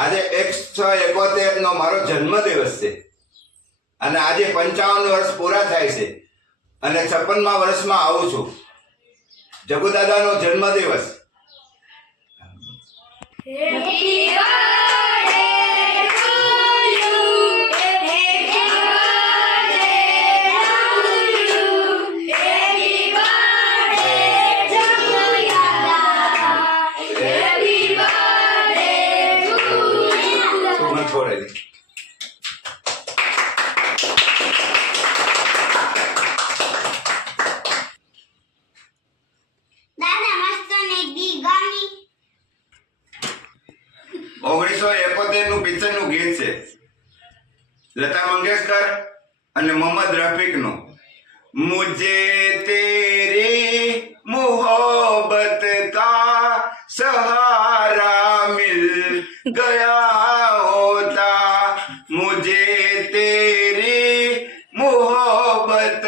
આજે 171 નો મારો જન્મદિવસ છે અને આજે 55 વર્ષ પૂરા થાય છે અને 56મા વર્ષમાં આવું છું. જગુદાદાનો જન્મદિવસ. દાદા મસ્ત ને ગીત ગાની. 1971 નું પિક્ચર નું ગીત છે. લતા મંગેશકર અને મોહમ્મદ રફીક નું. મુझे तेरी मोहब्बत का सहारा मिल गया होता, मुझे तेरी मोहब्बत